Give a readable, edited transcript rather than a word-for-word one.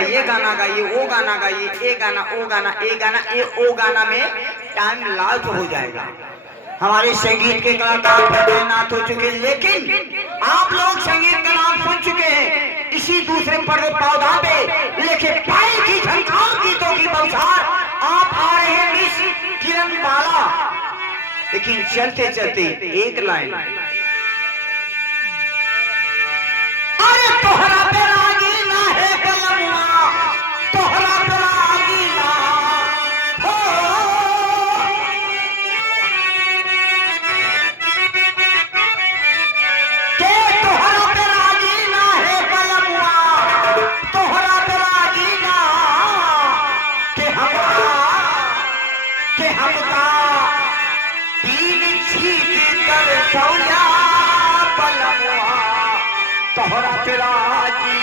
ये गाना गाइए, वो गाना गाइए, ये गाना, वो गाना, ये गाना, ये वो गाना में टाइम लॉस हो जाएगा। हमारे संगीत के कलाकार तैनात हो चुके, लेकिन आप लोग संगीत का नाम सुन चुके हैं। इसी दूसरे पर्दे पौधा पे लेके पायल की झंकार गीतों की बौछार आप आ रहे हैं मिस किरण बाला। लेकिन चलते चलते एक लाइन, अरे तोहरा पे रागी ना है कलमुआ, तोहरा पे रागी ना हो, के तोहरा पे रागी ना है कलमुआ, तोहरा पे रागी ना, के हमका तीन छीट कर सौया पलमुआ, तोहरा पे राजी।